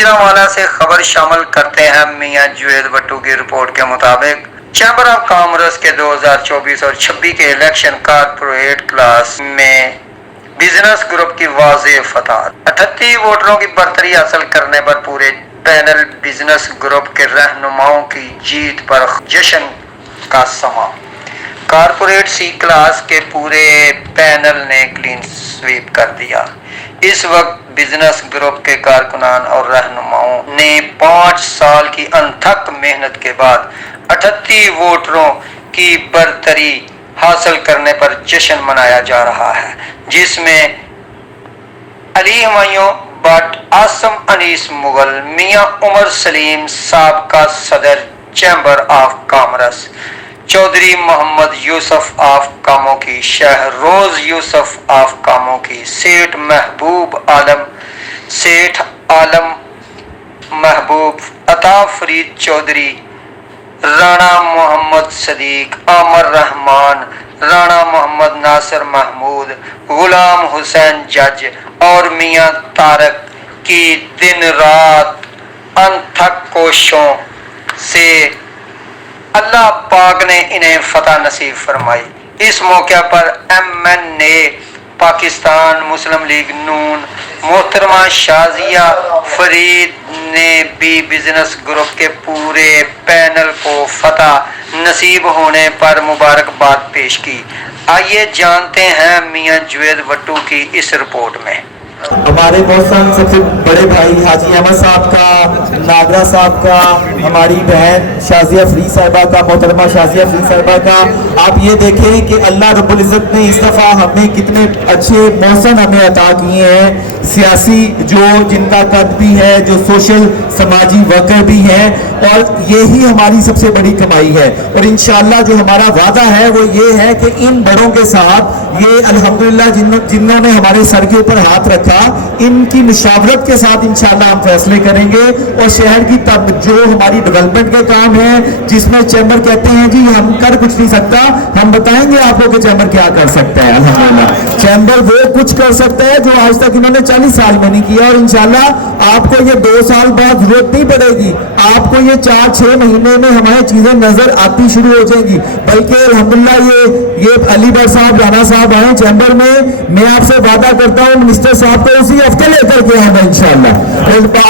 गुजरांवाला से खबर शामिल करते हैं। मियां जुवेद भट्टू की रिपोर्ट के मुताबिक चैम्बर ऑफ कॉमर्स के 2024 और 26 के इलेक्शन कारपोरेट क्लास में बिजनेस ग्रुप की वाज़ेह फतह। 38 वोटरों की बरतरी हासिल करने पर पूरे पैनल बिजनेस ग्रुप के रहनुमाओं की जीत पर जश्न का समा। कारपोरेट सी क्लास के पूरे पैनल ने क्लीन स्वीप कर दिया। इस वक्त बिजनेस ग्रुप के कारकुनान और रहनुमाओं ने 5 साल की अनथक मेहनत के बाद 38 वोटरों की बरतरी हासिल करने पर जश्न मनाया जा रहा है, जिसमें अली हुमायूं भट्ट, आसम अनीस मुगल, मियां उमर सलीम साबका सदर chamber of commerce, Chaudhry Mohammad Yousuf of कामों की, शहरोज यूसुफ ऑफ कामों की, सेठ आलम महबूब, अता फरीद चौधरी, राणा मोहम्मद सदीक, आमर रहमान, राणा मोहम्मद नासिर महमूद, गुलाम हुसैन जज और मियां तारक की दिन रात अनथक कोशिशों से अल्लाह पाक ने इन्हें फतह नसीब फरमाई। इस मौके पर MNA पाकिस्तान मुस्लिम लीग नून मोहतरमा शाजिया फरीद ने भी बिजनेस ग्रुप के पूरे पैनल को फतह नसीब होने पर मुबारकबाद पेश की। आइए जानते हैं मियां जुवेद भट्टू की इस रिपोर्ट में। हमारे मौसम सबसे बड़े भाई हाजी अहमद साहब का, नागरा साहब का, हमारी बहन शाजिया फरीद साहिबा का, मोहतरमा शाजिया फरीद साहिबा का। आप ये देखें कि अल्लाह रब्बुल इज़्ज़त ने इस दफ़ा हमें कितने अच्छे मौसम हमें अता किए हैं। सियासी जो जिनका कद भी है, जो सोशल समाजी वर्कर भी हैं, और यही हमारी सबसे बड़ी कमाई है। और इंशाअल्लाह जो हमारा वादा है वो ये है कि इन बड़ों के साथ ये अल्हम्दुलिल्लाह जिन्होंने हमारे सर के ऊपर हाथ रखा, इनकी मुशावरत के साथ इंशाअल्लाह हम फैसले करेंगे। और शहर की तब जो हमारी डेवलपमेंट के काम है, जिसमें चैम्बर कहते हैं जी हम कर कुछ नहीं सकता, हम बताएंगे आपको कि चैम्बर क्या कर सकता है। अल्हम्दुलिल्लाह चैम्बर वो कुछ कर सकता है जो आज तक इन्होंने 40 साल में नहीं किया। और इंशाअल्लाह आपको ये 2 साल बाद जरूरत नहीं पड़ेगी, आपको ये 4-6 महीने में हमारी चीजें नजर आती शुरू हो जाएंगी। बल्कि अल्हम्दुलिल्लाह ये अली भट्ट साहब, राणा साहब आए चैम्बर में, मैं आपसे वादा करता हूँ मिनिस्टर साहब को उसी हफ्ते लेकर के आऊंगा इंशाअल्लाह।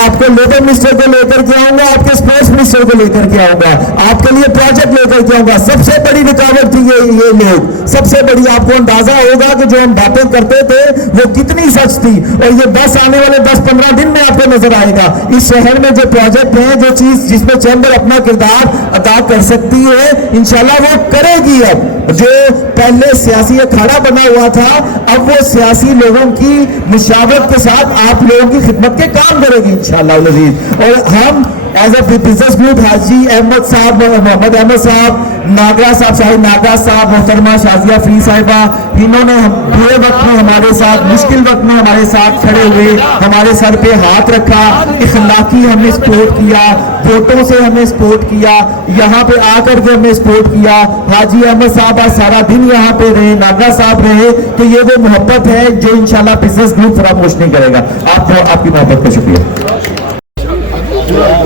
आपको लेबर मिनिस्टर को लेकर के आऊंगा, आपके स्पोर्ट्स मिनिस्टर को लेकर के आऊंगा, आपके लिए प्रोजेक्ट लेकर के आऊंगा। सबसे बड़ी रुकावट थी ये लोग, सबसे बड़ी। आपको अंदाजा होगा कि जो हम बातें करते थे वो कितनी सच थी, और ये बस आने वाले 10-15 दिन में आपको नजर आएगा इस शहर में जो प्रोजेक्ट है, जो चीज जिसमें चैम्बर अपना किरदार अदा कर सकती है, इंशाल्लाह वो करेगी। अब जो पहले सियासी अखाड़ा बना हुआ था, अब वो सियासी लोगों की मुशावरत के साथ आप लोगों की खिदमत के काम करेगी इंशाअल्लाह अज़ीज़। और हम एज ए बिजनेस ग्रुप हाजी अहमद साहब, मोहम्मद अहमद साहब, नागरा साहब, शाहिद नागरा साहब, मोहतरमा शाजिया फरीद साहिबा, इन्होंने बुरे वक्त में हमारे साथ, मुश्किल वक्त में हमारे साथ खड़े हुए, हमारे सर पे हाथ रखा, इखलाकी हमें सपोर्ट किया, वोटों से हमें सपोर्ट किया, यहाँ पे आकर के हमें सपोर्ट किया। हाजी अहमद साहब आज सारा दिन यहाँ पे रहे, नागरा साहब रहे, तो ये वो मोहब्बत है जो इंशाल्लाह बिजनेस ग्रुप फरामोश नहीं करेगा। आपकी मोहब्बत का शुक्रिया।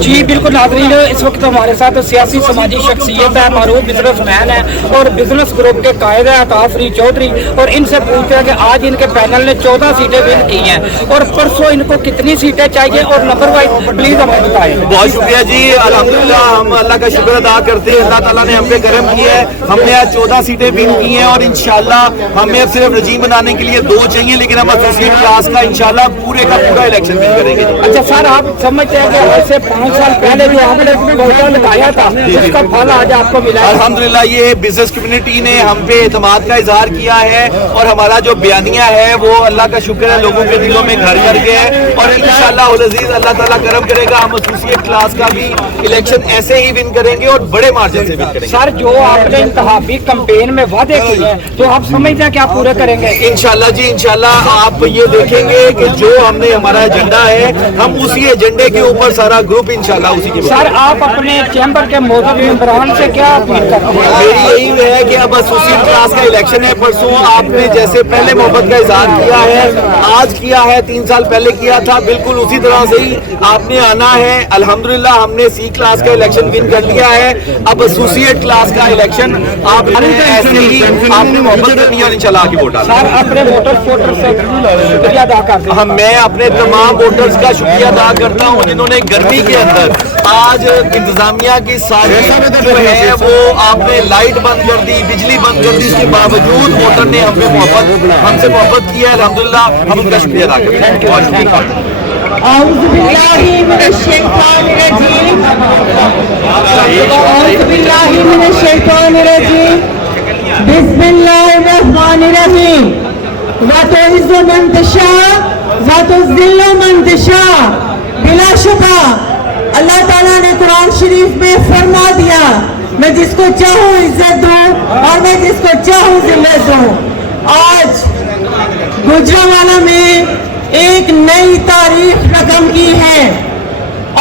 जी बिल्कुल नाज़रीन, इस वक्त हमारे साथ सियासी समाजी शख्सियत है, मारूफ बिजनेसमैन है और बिजनेस ग्रुप के कायद है अता फरीद चौधरी। और इनसे पूछते हैं कि आज इनके पैनल ने 14 सीटें विन की हैं, और परसों इनको कितनी सीटें चाहिए और नंबर वाइज प्लीज हमें बताएं। बहुत शुक्रिया जी, अल्हम्दुलिल्लाह हम अल्लाह का शुक्र अदा करते हैं, अल्लाह ताला ने हम पे करम किया है। हमने आज 14 सीटें विन की हैं, और इंशाल्लाह हमें अब सिर्फ रजीम बनाने के लिए 2 चाहिए, लेकिन हम एसोसिएट क्लास का इंशाल्लाह पूरे का पूरा इलेक्शन विन करेंगे। अच्छा सर, आप समझते हैं कि आज से 5 साल पहले जो आपने कोटा लगाया था उसका फल आज आपको मिला है? अल्हम्दुलिल्लाह ये बिजनेस कम्युनिटी ने हम पे एतमाद का इजहार किया है, और हमारा जो बयानिया है वो अल्लाह का शुक्र है लोगों के दिलों में घर कर गया है। और इंशाअल्लाह अज़ीज़ अल्लाह ताला करम करेगा, हम एसोसिएट क्लास का भी इलेक्शन ऐसे ही विन करेंगे और बड़े मार्जिन से विन करेंगे। सर, जो आपने इंतखाबी कैंपेन में वादे किए हैं तो आप समझते हैं कि आप पूरे करेंगे? इंशाअल्लाह जी, इंशाअल्लाह आप ये देखेंगे कि जो हमने हमारा एजेंडा है, हम उसी एजेंडे के ऊपर सारा ग्रुप इंशाल्लाह उसी के सर आप अपने चैम्बर के मौजूद मेंबरान से क्या अपील करते हैं? मेरी यही है कि अब एसोसिएट क्लास का इलेक्शन है। परसों आपने जैसे पहले मोहब्बत का इजहार किया है, आज किया है, 3 साल पहले किया था, बिल्कुल उसी तरह से ही आपने आना है। अल्हम्दुलिल्लाह हमने सी क्लास का इलेक्शन विन कर लिया है। अब एसोसिएट क्लास का इलेक्शन आपने ऐसे ही आपने मोहब्बत करनी है और इंशाल्लाह आगे वोट डालना। सर अपने वोटर से शुक्रिया अदा करते हैं। मैं अपने तमाम वोटर्स का शुक्रिया अदा करता हूँ जिन्होंने गर्मी के अंदर आज इंतजामिया की सारी जो है वो आपने लाइट बंद कर दी, बिजली बंद कर दी, इसके बावजूद वोटर ने हमसे मोहब्बत की है। अल्हम्दुलिल्लाह हम उनका शुक्रिया अदा करते हैं। बिस्मिल्लाहिर्रहमानिर्रहीम वतुइज़्ज़ु मन तशा वतुज़िल्लु मन तशा। बिलाशुबा अल्लाह ताला ने कुरान शरीफ में फरमा दिया, मैं जिसको चाहूँ इज्जत दूँ और मैं जिसको चाहूँ जिल्लत दूँ। आज गुजरांवाला में एक नई तारीख रकम की है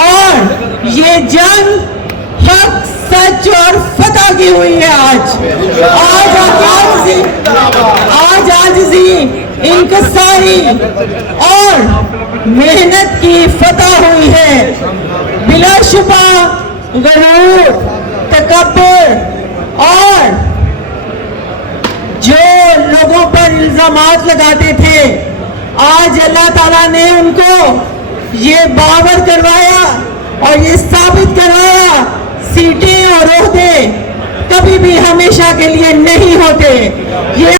और ये जंग हक सच और फतह की हुई है। आज आजिज़ी इंकसारी और मेहनत की फतह हुई है। बिलाशुबा गरूर, तकब्बुर और जो लोगों पर इल्जामात लगाते थे, आज अल्लाह ताला ने उनको ये बावर करवाया और ये साबित कराया सीटें और ओहदे कभी भी हमेशा के लिए नहीं होते। ये